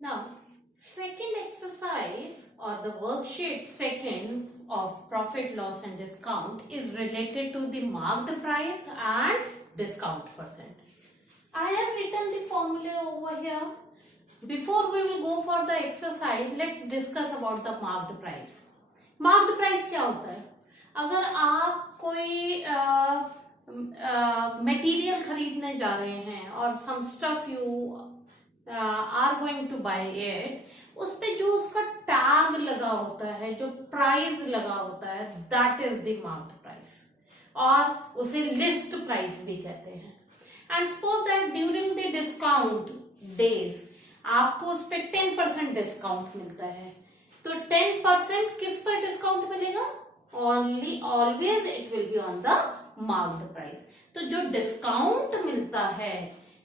Now, second exercise or the worksheet second of profit, loss and discount is related to the marked price and discount percent. I have written the formula over here. Before we will go for the exercise, let's discuss about the marked price. Marked price क्या होता है? अगर आप कोई material खरीदने जा रहे हैं और some stuff you are going to buy it, उस पे जो उसका टैग लगा होता है, जो प्राइस लगा होता है, that is the marked price, और उसे लिस्ट प्राइस भी कहते हैं. And suppose that during the discount days आपको उस पे 10% डिस्काउंट मिलता है. तो 10% किस पर डिस्काउंट मिलेगा? Only always it will be on the marked price. तो जो डिस्काउंट मिलता है,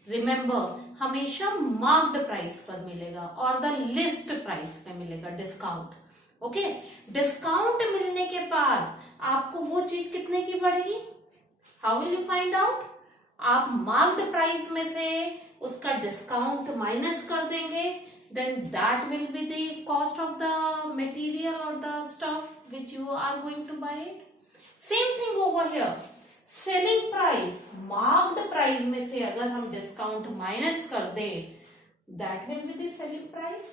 रिमेंबर, हमेशा मार्क्ड प्राइस पर मिलेगा और द लिस्ट प्राइस पे मिलेगा डिस्काउंट. ओके, डिस्काउंट मिलने के बाद आपको वो चीज कितने की पड़ेगी? How will you find out? आप मार्क्ड प्राइस में से उसका डिस्काउंट माइनस कर देंगे, then that will be the cost of the material or the stuff which you are going to buy it. Same thing over here. Selling price, marked price में से अगर हम discount minus कर दे, that will be the selling price.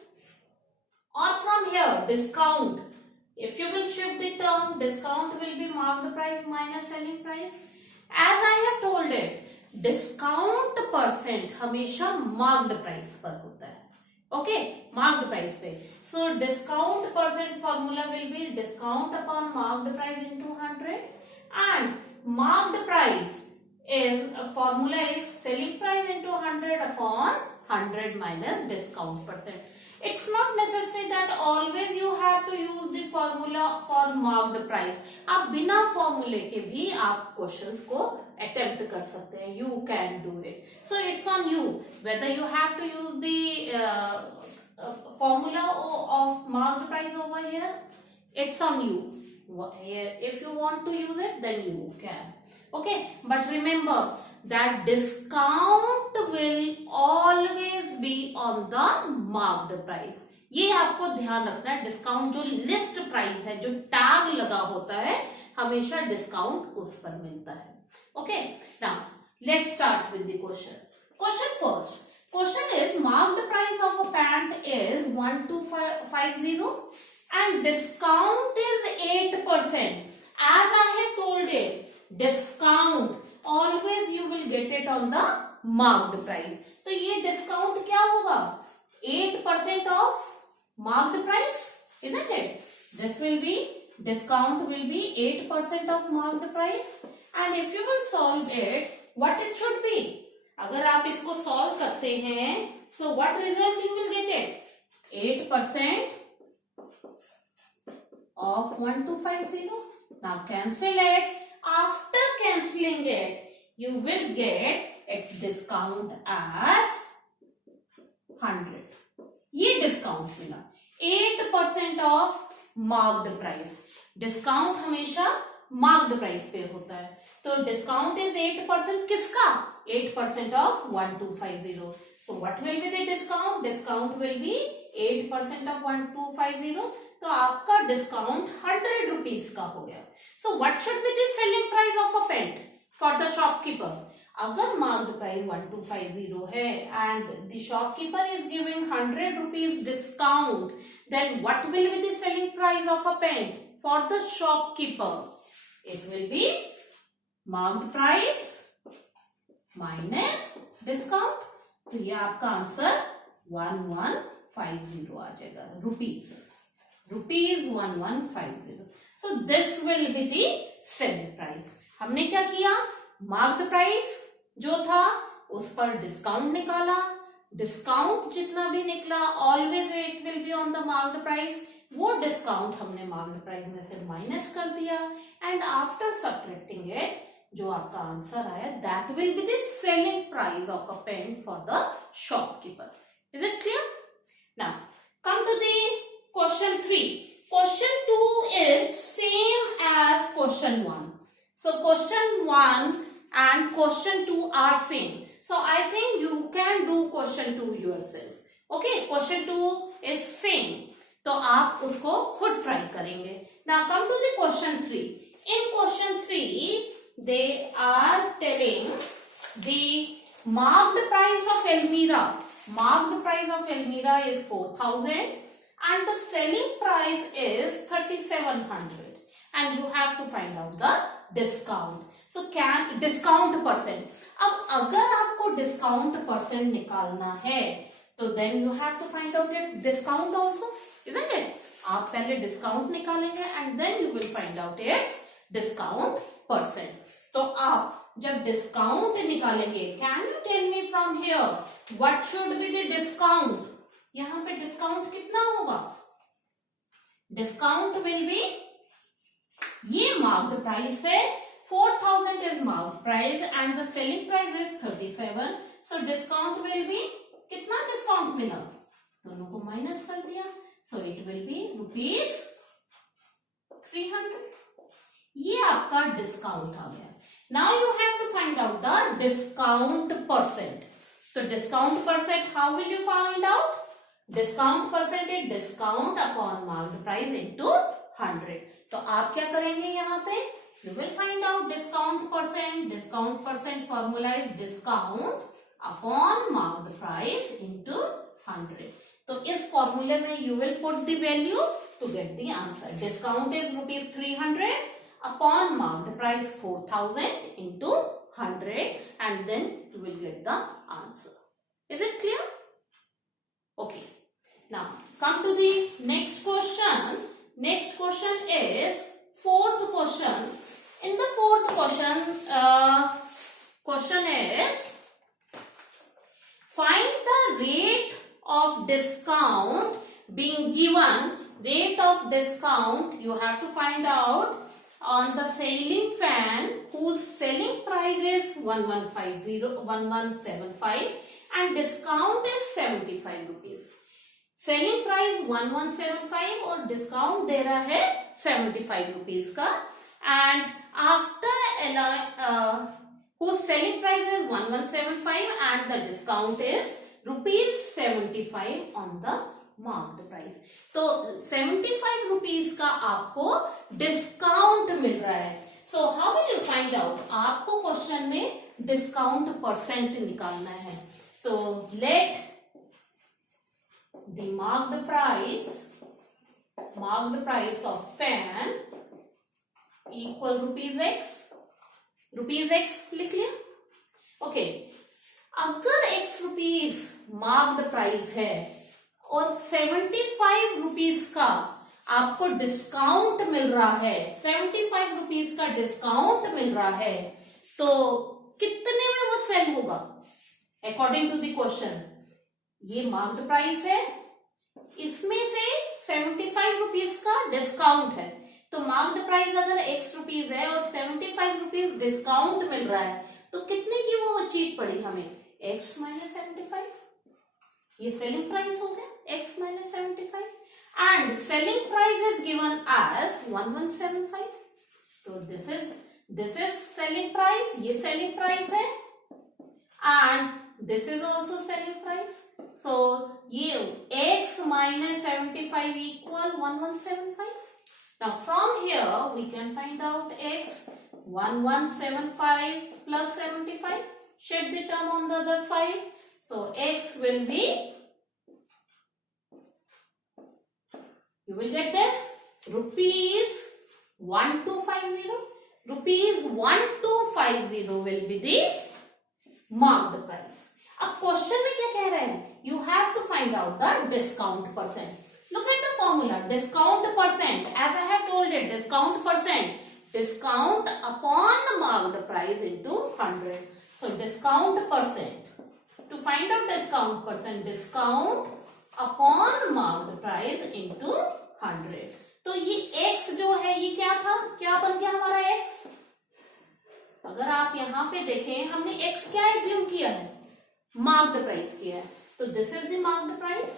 Or from here, discount, if you will shift the term, discount will be marked price minus selling price. As I have told it, discount percent हमेशा marked price पर होता है. Okay, marked price पे. So discount percent formula will be discount upon marked price into 100, and marked price is formula is selling price into 100 upon 100 minus discount percent. It's not necessary that always you have to use the formula for marked price. आप बिना फॉर्मूले के भी आप questions को attempt कर सकते हैं. You can do it. So it's on you whether you have to use the formula of marked price over here. It's on you. If you want to use it, then you can. Okay, but remember that discount will always be on the marked price. ये आपको ध्यान रखना है. Discount जो list price है, जो tag लगा होता है, हमेशा डिस्काउंट उस पर मिलता है. Okay, now let's start with the question. Question first. Question is marked price of a pant is 1250 and discount is 8%. As I have told it, discount always you will get it on the marked price. तो ये discount क्या होगा? 8% of marked price, isn't it? This will be, discount will be 8% of marked price. And if you will solve it, what it should be? अगर आप इसको solve करते हैं, so what result you will get it? 8% of 1250. Now cancel it. After cancelling it, you will get its discount as 100. ये discount मिला. 8% of marked price. Discount हमेशा marked price पे होता है. तो डिस्काउंट इज 8%. किसका? 8% of 1250. So what will be the discount? Discount will be 8% of 1250. तो आपका डिस्काउंट 100 रुपीज का हो गया. So what should be the selling price of a pant for the shopkeeper? अगर मार्क्ड प्राइस 1250 है and the shopkeeper is giving 100 rupees discount, then what will be the selling price of a pant for the shopkeeper? It will be marked price minus discount. तो ये आपका answer 1150 आ जाएगा. Rupees 1150. So this will be the selling price. हमने क्या किया? Marked price जो था उस पर डिस्काउंट निकाला. डिस्काउंट जितना भी निकला always it will be on the marked price. वो डिस्काउंट हमने मार्क्ड प्राइस में से माइनस कर दिया एंड आफ्टर सब्ट्रैक्टिंग इट जो आपका आंसर आया that will be the selling price of a paint for the shopkeeper. Is it clear? Now come to the question 3. Question 2 is same as question 1. So question 1 and question 2 are same. So I think you can do question 2 yourself. Okay, question 2 is same, तो आप उसको खुद try करेंगे. Now come to the question 3. In question 3 they are telling the marked price of Elmira. Marked price of Elmira is 4,000 and the selling price is 3,700 and you have to find out the discount. So can discount percent. अब अगर आपको discount percent निकालना है तो then you have to find out its discount also, isn't it? आप पहले discount निकालेंगे and then you will find out its discount percent. तो आप जब डिस्काउंट निकालेंगे, can you tell me from here what should be the discount? यहां पे discount कितना होगा? डिस्काउंट विल बी, ये मार्क्ड प्राइस है, 4,000 is marked price and the selling price is 37. So discount will be, कितना डिस्काउंट मिला? दोनों को माइनस कर दिया, सो इट विल बी ₹300. ये आपका डिस्काउंट आ गया. Now you have to find out the discount percent. So discount percent, how will you find out? Discount percent is discount upon marked price into 100. तो आप क्या करेंगे यहाँ पे? You will find out discount percent. Discount percent formula is discount upon marked price into 100. तो इस फॉर्मूले में you will put the value to get the answer. Discount is ₹300. Upon marked price 4,000 into 100 and then you will get the answer. Is it clear? Okay. Now come to the next question. Next question is fourth question. In the fourth question, question is find the rate of discount being given. Rate of discount you have to find out on the ceiling fan whose selling price is 1175 and discount is 75 rupees. Selling price 1175 और discount दे रहा है 75 rupees का, and after whose selling price is 1175 and the discount is ₹75 on the marked price. तो 75 rupees का आपको discount मिल रहा है. So how will you find out? आपको क्वेश्चन में डिस्काउंट परसेंट निकालना है. तो let the marked price of fan equal ₹x लिख लिया. ओके, अगर ₹x मार्क्ड प्राइस है और 75 रुपीज का आपको डिस्काउंट मिल रहा है, 75 रुपीज का डिस्काउंट मिल रहा है, तो कितने में वो सेल होगा? अकॉर्डिंग टू द क्वेश्चन, ये मार्क्ड प्राइस है, इसमें से 75 रुपीज का डिस्काउंट है. तो मार्क्ड प्राइस अगर ₹x है और 75 रुपीज डिस्काउंट मिल रहा है, तो कितने की वो चीज पड़ी हमें? x - 75. ये सेलिंग प्राइस हो गया, x - 75 and selling price is given as 1175. तो this is selling price, ये selling price है and this is also selling price. So ये x - 75 equal 1175. Now from here we can find out x 1175 plus 75. Shed the term on the other side. So x will be, you will get this ₹1250. ₹1250 will be the marked price. अब question में क्या कह रहे हैं? You have to find out the discount percent. Look at the formula. Discount percent, as I have told it, discount percent, discount upon marked price into 100. So discount percent. To find out discount percent, discount upon marked price into 100. तो ये x जो है ये क्या था? क्या बन गया हमारा x? अगर आप यहाँ पे देखें, हमने x क्या एज्यूम किया है? मार्क्ड प्राइस किया है. तो this is the marked price.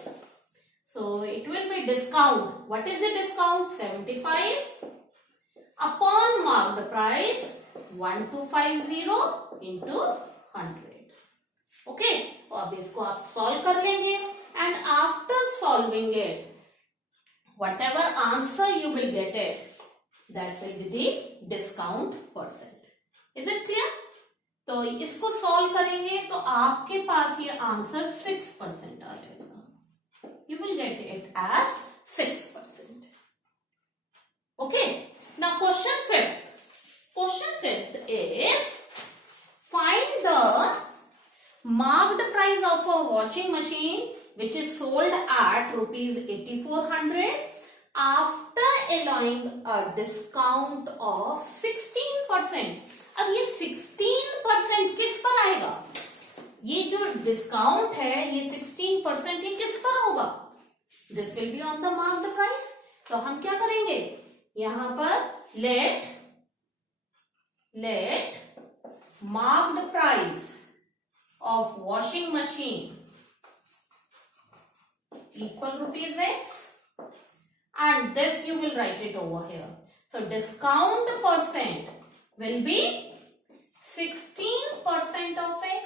So it will be discount. What is the discount? 75 upon marked price 1250 into 100. Okay, तो अब इसको आप सॉल्व कर लेंगे and after solving it, whatever answer you will get it, that will be the discount percent. Is it clear? तो इसको solve करेंगे तो आपके पास ये आंसर 6% आ जाएगा. You will get it as 6%. Okay. Now question fifth. Question fifth is find the marked price of a washing machine which is sold at rupees 8,400 after allowing a discount of 16%. अब ये 16% किस पर आएगा? ये जो discount है ये 16% ये किस पर होगा? This will be on the marked price. तो हम क्या करेंगे? यहां पर let marked price of washing machine equal rupees X, and this you will write it over here. So discount percent will be 16% of X.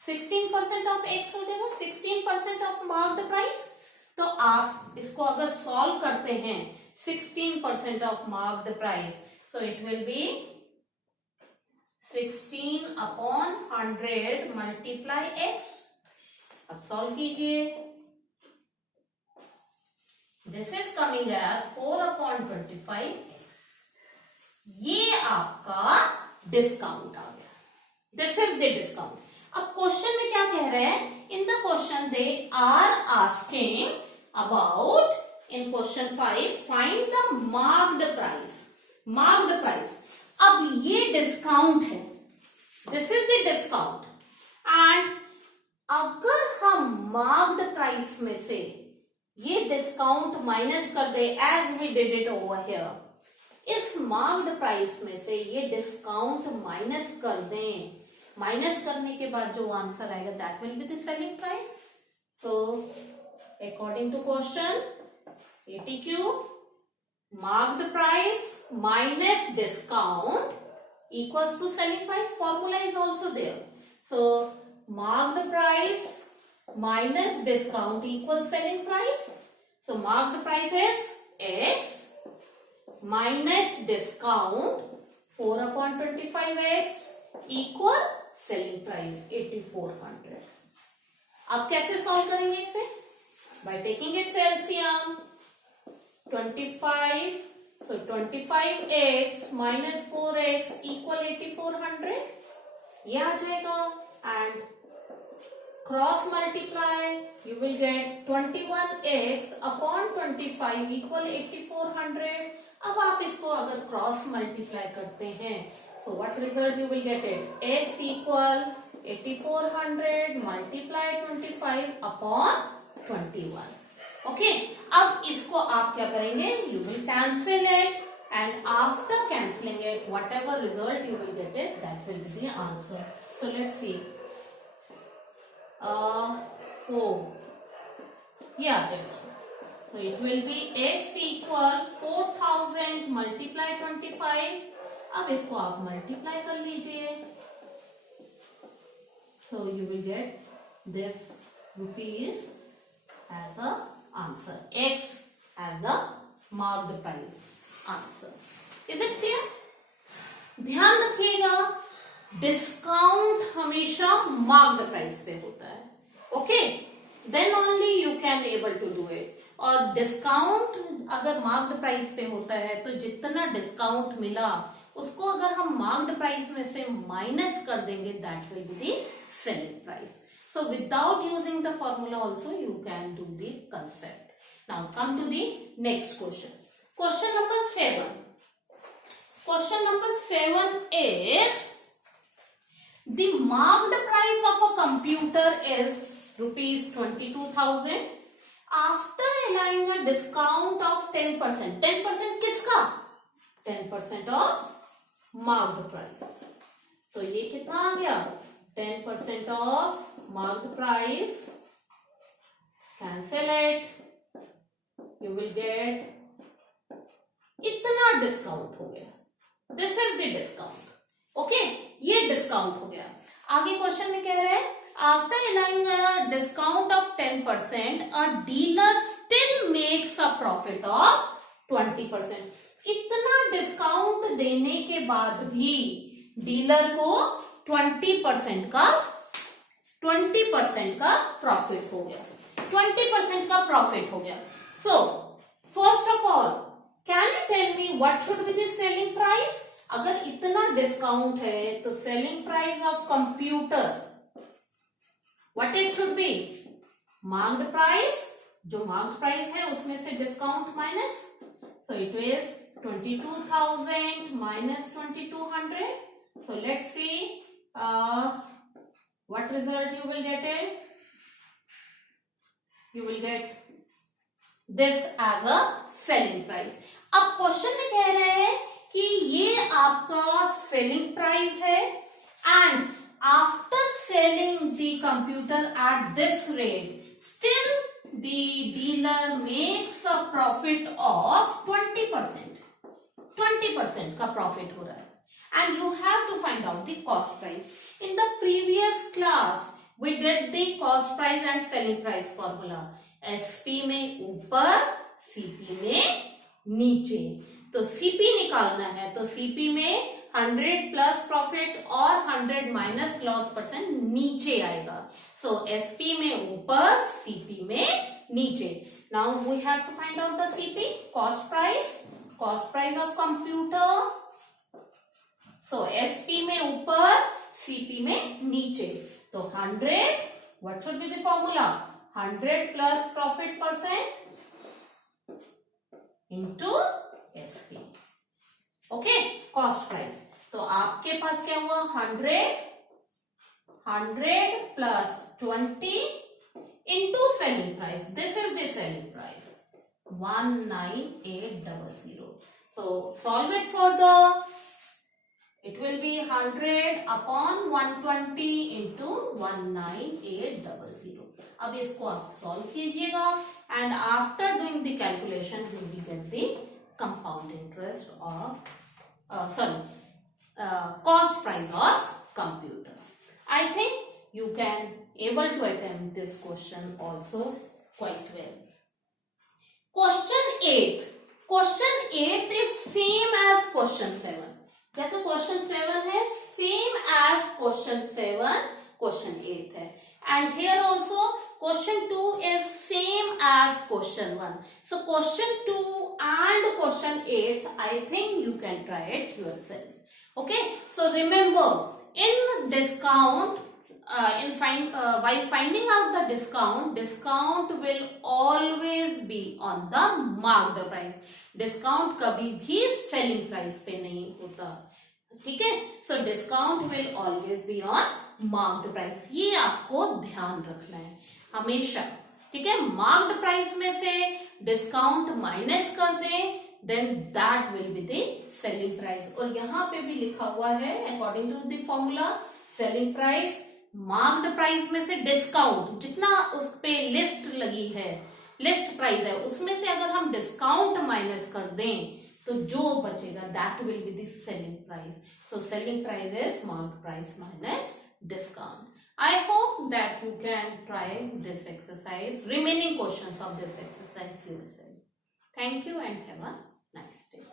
16% of X हो जाएगा, 16% of marked price. तो आप इसको अगर सॉल्व करते हैं 16% of marked price, so it will be 16 upon 100 multiply X. अब solve कीजिए. This is coming as 4 upon 25X. ये आपका डिस्काउंट आ गया. This is the discount. अब क्वेश्चन में क्या कह रहे हैं? In the question they are asking about in question 5 find the marked price. Marked price. अब ये डिस्काउंट है. This is the discount. And अगर हम मार्क्ड प्राइस में से ये डिस्काउंट माइनस कर दे as we did it over here, इस मार्क्ड प्राइस में से ये डिस्काउंट माइनस कर दें. माइनस करने के बाद जो आंसर आएगा that will be the selling price. So according to question ATQ, marked price minus discount equals to selling price. Formula is also there. So marked price minus discount equals selling price. So marked price is X minus discount 4 upon 25X equal selling price 8,400. अब कैसे solve करेंगे इसे? By taking its LCM. 25, so 25X minus 4X equal 8,400. ये आ जाएगा. And cross multiply, you will get 21X upon 25 equal 8,400. अब आप इसको अगर क्रॉस मल्टीप्लाई करते हैं, so what result you will get it? X equal 8,400 multiply 25 upon 21. Okay, अब इसको आप क्या करेंगे? You will cancel it, and after cancelling it, whatever result you will get it, that will be the answer. So let's see. 4. Yeah, so it will be X equal 4,000 multiply 25. अब इसको आप multiply कर लीजिए. So you will get this rupees as a answer. X as the marked price answer. Is it clear? ध्यान रखिएगा, discount हमेशा marked price पे होता है. Okay, then only you can able to do it. और discount अगर marked price पे होता है तो जितना डिस्काउंट मिला उसको अगर हम मार्क्ड प्राइस में से माइनस कर देंगे that will be the selling price. So without using the formula also you can do the concept. Now come to the next question. Question number 7. Question number 7 is the marked price of a computer is rupees 22,000 after allowing a discount of 10%. 10% किसका? 10% of marked price. तो ये कितना आ गया? 10% of marked price. Cancel it. You will get इतना discount हो गया. This is the discount. Okay, ये discount हो गया. आगे क्वेश्चन में कह रहे हैं after allowing a discount of 10%, a dealer still makes a profit of 20%. इतना डिस्काउंट देने के बाद भी डीलर को 20% का प्रॉफिट हो गया, 20% का प्रॉफिट हो गया. So first of all can you tell me what should be the selling price? अगर इतना डिस्काउंट है तो selling price of computer what it should be? Marked price. जो मार्क्ड प्राइस है उसमें से discount minus, so it is 22,000 minus 2,200. So let's see what result you will get it. You will get this as a selling price. अब question में कह रहे हैं कि ये आपका सेलिंग प्राइस है and after selling the computer at this rate still the dealer makes a profit of 20%. 20% का profit हो रहा है. And you have to find out the cost price. In the previous class, we did the cost price and selling price formula. SP में ऊपर, CP में नीचे. तो CP निकालना है तो CP में 100 प्लस प्रॉफिट और 100 माइनस लॉस परसेंट नीचे आएगा. सो SP में ऊपर, CP में नीचे. Now we have to find out the CP, cost price of computer. So SP में ऊपर, CP में नीचे. तो 100, what should be the formula? 100 plus profit percent into SP. Okay, cost price. तो आपके पास क्या हुआ? 100 प्लस 20 into selling price. This is the selling price 19800. So solve it further. It will be 100 upon 120 into 19800. अब इसको आप solve कीजिएगा and after doing the calculation you will get the compound interest of cost price of computer. I think you can able to attempt this question also quite well. Question 8. Question 8 is same as question 7. जैसे question 7 है same as question 7, question 8 है. And here also question 2 is same as question 1. So question 2 and question 8 I think you can try it yourself. Okay, so remember in discount while finding out the discount will always be on the marked price. Discount कभी भी selling price पे नहीं होता. ठीक है, so discount will always be on marked price. ये आपको ध्यान रखना है हमेशा. ठीक है, marked price में से discount माइनस कर दें then that will be the selling price. और यहाँ पे भी लिखा हुआ है according to the formula selling price marked price में से डिस्काउंट जितना उस पे लिस्ट लगी है, लिस्ट प्राइस है, उसमें से अगर हम डिस्काउंट माइनस कर दें तो जो बचेगा that will be the selling price. So selling price is marked price minus discount. I hope that you can try this exercise, remaining questions of this exercise yourself. Thank you and have a nice day.